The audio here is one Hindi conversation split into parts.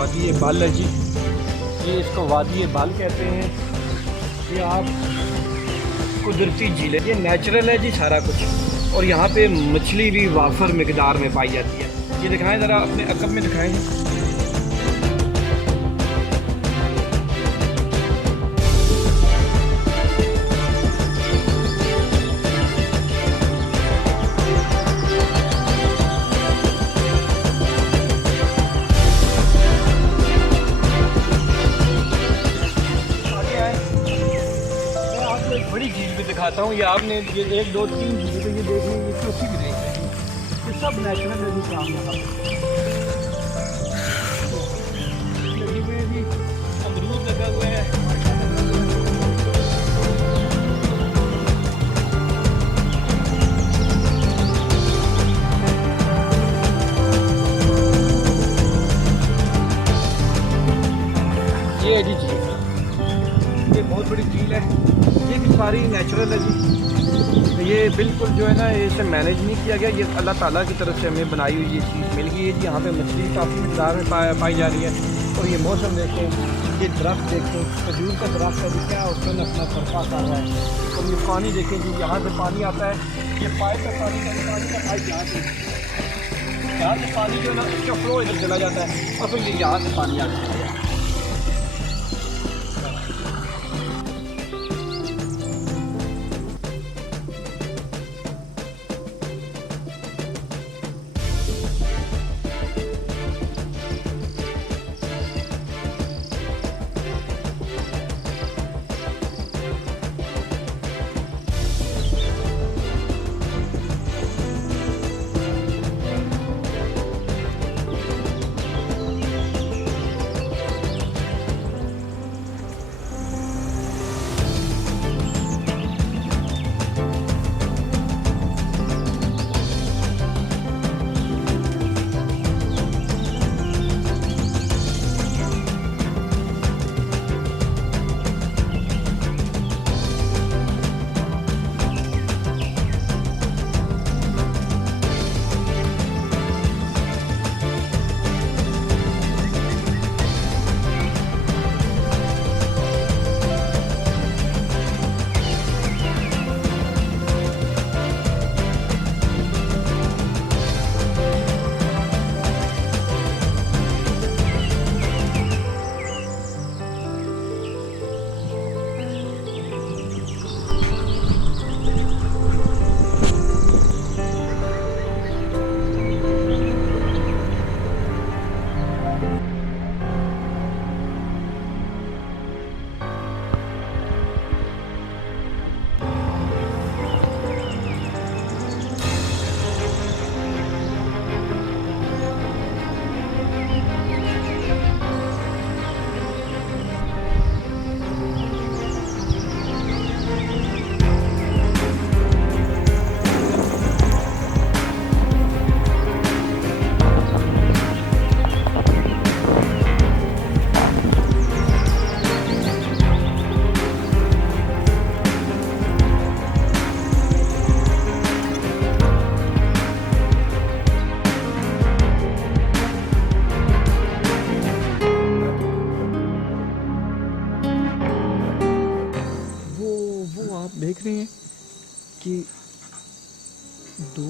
वादी बल है जी। ये इसको वादी बल कहते हैं। ये आप कुदरती झील है, ये नेचुरल है जी सारा कुछ। और यहाँ पे मछली भी वाफर मिकदार में पाई जाती है। ये दिखाएं ज़रा, अपने अकब में दिखाएं। बड़ी झील भी दिखाता हूँ। ये आपने ये 1 2 3 झील तो ये देख लें, ये चौथी भी देख लें। ये सब नेचुरल है जी काम यहाँ पे भी अमरूद लगा हुआ है। ये है जी झील, ये बहुत बड़ी झील है। ये भी सारी नेचुरल है जी। तो ये बिल्कुल जो है ना, इसे मैनेज नहीं किया गया। ये अल्लाह ताला की तरफ से हमें बनाई हुई ये चीज़ मिल गई है जी। यहाँ पे मछली काफ़ी मिकदार में पाई जा रही है। और ये मौसम देखें, ये दरख्त देखें, खजूर का दरख्त है जी, क्या उसमें अपना सरफा कर रहा है। और ये पानी देखें जी, यहाँ से पानी आता है। ये पाइप का पानी का पाइप यहाँ से पानी जो है ना, इसका फ्लो इधर चला जाता है और फिर ये यहाँ से पानी आता है। आप देख रहे हैं कि 2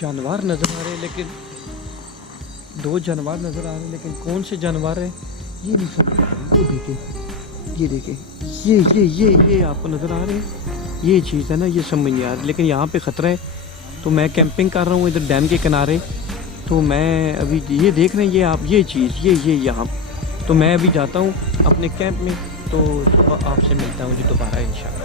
जानवर नज़र आ रहे हैं, लेकिन 2 जानवर नज़र आ रहे हैं, लेकिन कौन से जानवर हैं ये नहीं समझ आ रही। वो देखें, ये देखें, ये आपको नज़र आ रहे हैं। ये चीज़ है ना, ये समझ नहीं आ रही। लेकिन यहाँ पे ख़तरा है, तो मैं कैंपिंग कर रहा हूँ इधर डैम के किनारे। तो मैं अभी ये देख रहे हैं, ये आप ये चीज़ ये यहाँ, तो मैं अभी जाता हूँ अपने कैंप में। तो आपसे मिलता हूँ जी दोबारा इंशाल्लाह।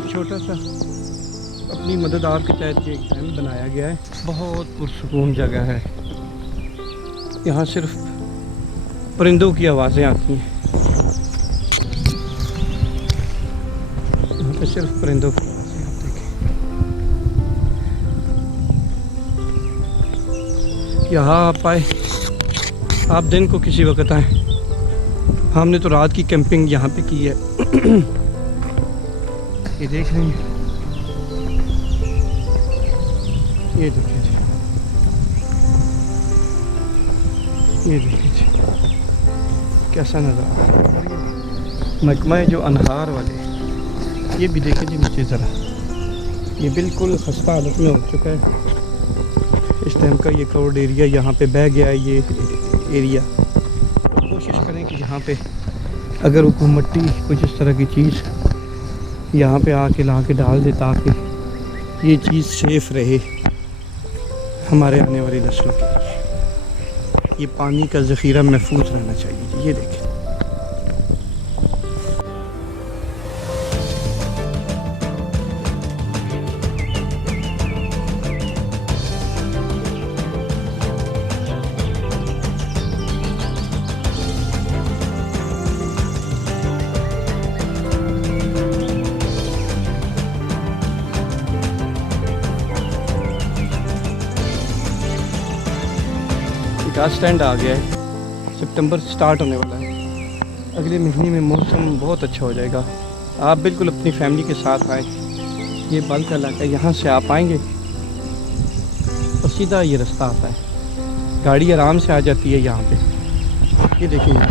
एक छोटा सा अपनी मदद आपके तहत ये डैम बनाया गया है। बहुत पुरसकून जगह है। यहाँ सिर्फ परिंदों की आवाज़ें आती हैं। यहाँ पे सिर्फ परिंदों की आवाज़ें आप देखें। यहाँ आप आए, आप दिन को किसी वक्त आए। हमने तो रात की कैंपिंग यहाँ पे की है। ये देख रहे हैं, ये देखिए जी, ये देखिए जी कैसा नज़ारा। महकमा जो अनहार वाले, ये भी देखें जी नीचे ज़रा, ये बिल्कुल खस्ता हालत में हो चुका है। इस टाइम का ये कवर्ड एरिया यहाँ पे बह गया है ये एरिया। कोशिश करें कि यहाँ पे अगर वो कोई मिट्टी कुछ इस तरह की चीज़ यहाँ पे आके ला के डाल दे ताकि ये चीज़ सेफ रहे हमारे आने वाली नस्लों के लिए। ये पानी का ज़ख़ीरा महफूज रहना चाहिए। ये देखें, बस स्टैंड आ गया है। सितंबर स्टार्ट होने वाला है। अगले महीने में मौसम बहुत अच्छा हो जाएगा। आप बिल्कुल अपनी फैमिली के साथ आए। ये बल का इलाका है, यहाँ से आप आएंगे तो सीधा ये रास्ता आता है, गाड़ी आराम से आ जाती है यहाँ पे। ये देखिए, देखें,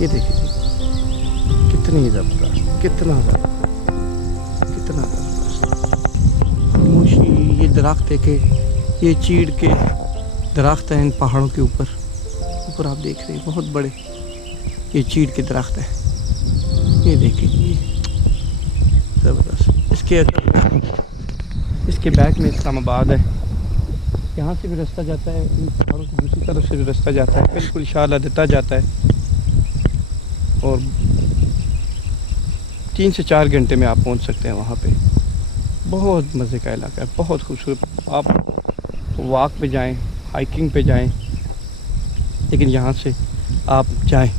ये देखिए कितनी ज़बरदस्त, कितना ज़बरदस्त खामोशी। ये दरख्त देखे, ये चीड़ के दरख्त हैं इन पहाड़ों के ऊपर आप देख रहे हैं, बहुत बड़े ये चीड़ के दरख्त हैं। ये देखिए, ये ज़बरदस्त। इसके बैक में इस्लामाबाद है। यहाँ से भी रास्ता जाता है, इन पहाड़ों की दूसरी तरफ से भी रास्ता जाता है, बिल्कुल शाला देता जाता है। और 3 से 4 घंटे में आप पहुँच सकते हैं वहाँ पे। बहुत मज़े का इलाका है, बहुत खूबसूरत। आप वॉक पे जाएं, हाइकिंग पे जाएं, लेकिन यहाँ से आप जाएं।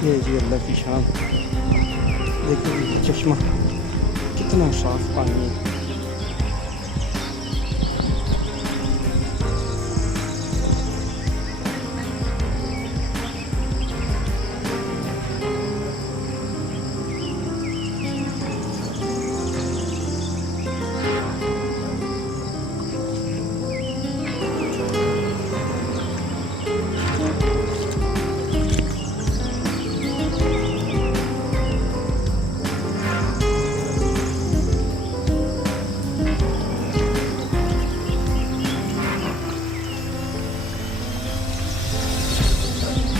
ये जी अल्लाह की शान। देखिए चश्मा कितना साफ पानी है।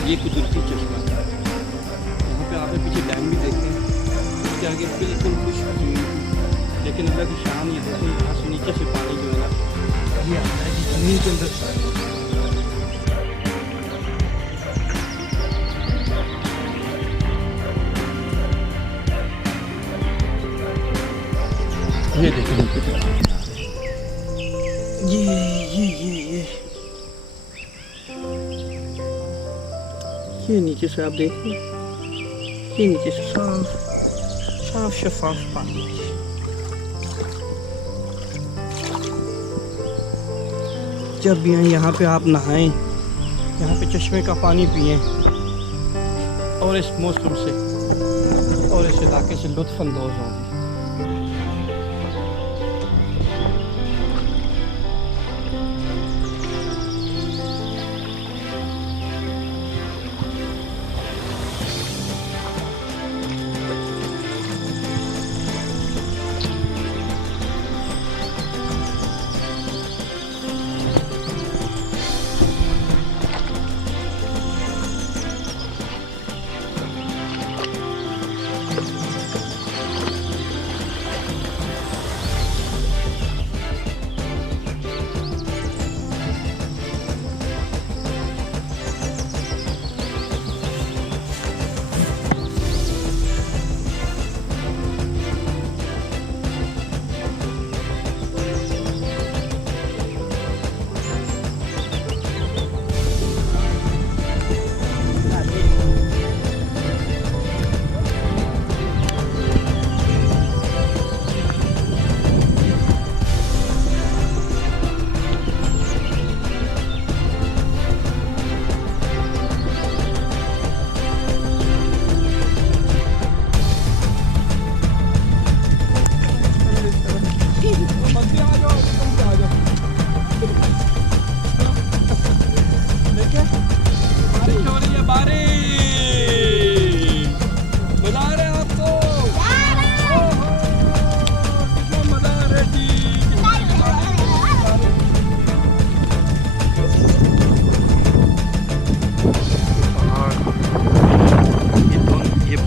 ये कुदरती चश्मा है। यहाँ पे आपने पीछे डैम भी देखे, इसके आगे बिल्कुल खुश हुई, लेकिन अल्लाह की शान ये देखें, यहाँ से नीचे से पानी जो है ना ये आता है ज़मीन के अंदर। ये देखें ये नीचे से आप देखिए ये नीचे साफ साफ शफाफ पानी। जब भी आए यहाँ पे आप नहाएं, यहाँ पे चश्मे का पानी पिएं और इस मौसम से और इस इलाके से लुत्फ़ अंदोज़ हों।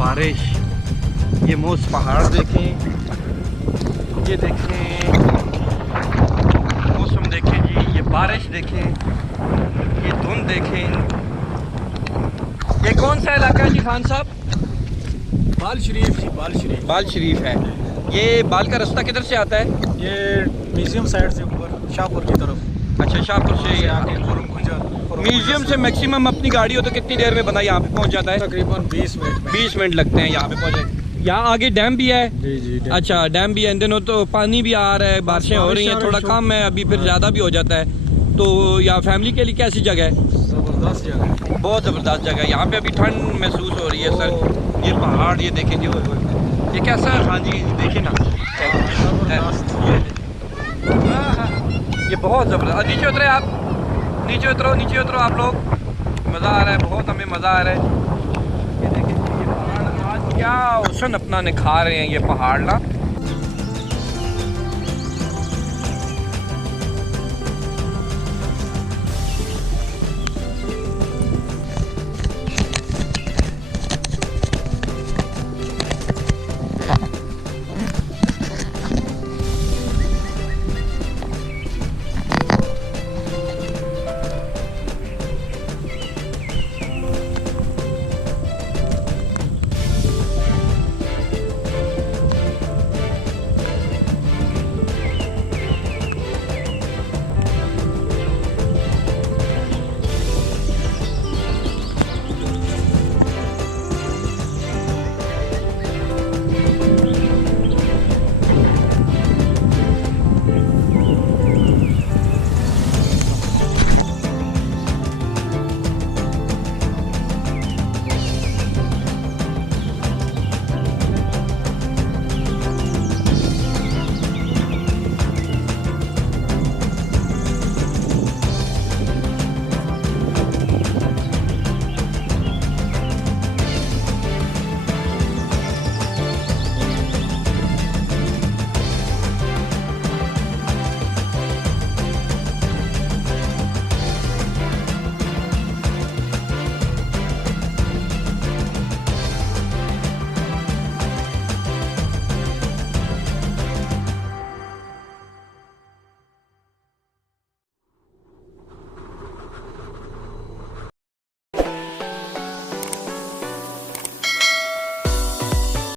बारिश, ये मोस्ट पहाड़ देखें, ये देखें मौसम देखें जी, ये बारिश देखें, ये धुंध देखें। ये कौन सा इलाका है जी खान साहब? बाल शरीफ जी, बाल शरीफ। बाल शरीफ है। ये बाल का रास्ता किधर से आता है? ये म्यूजियम साइड से ऊपर शाहपुर की तरफ। अच्छा, शाहपुर से आके म्यूजियम से मैक्सिमम अपनी गाड़ी हो तो कितनी देर में बंदा यहाँ पे पहुँच जाता है? तकरीबन 20 मिनट। 20 मिनट लगते हैं यहाँ पे पहुँचे। यहाँ आगे डैम भी है? जी जी। अच्छा, डैम भी है। इन दिनों तो पानी भी आ रहा है, बारिशें हो रही हैं, थोड़ा कम है अभी, फिर ज़्यादा भी हो जाता है। तो यहाँ फैमिली के लिए कैसी जगह है? ज़बरदस्त जगह, बहुत ज़बरदस्त जगह है। यहाँ पे अभी ठंड महसूस हो रही है सर। ये पहाड़, ये देखें जी, ये कैसा है? हाँ जी, देखिए ना, ये बहुत ज़बरदस्त। नीचे उतरे आप, नीचे उतरो आप लोग। मज़ा आ रहा है, बहुत हमें मज़ा आ रहा है। ये देखिए, ये पहाड़ आज क्या हुस्न अपना निखार रहे हैं ये पहाड़ ना।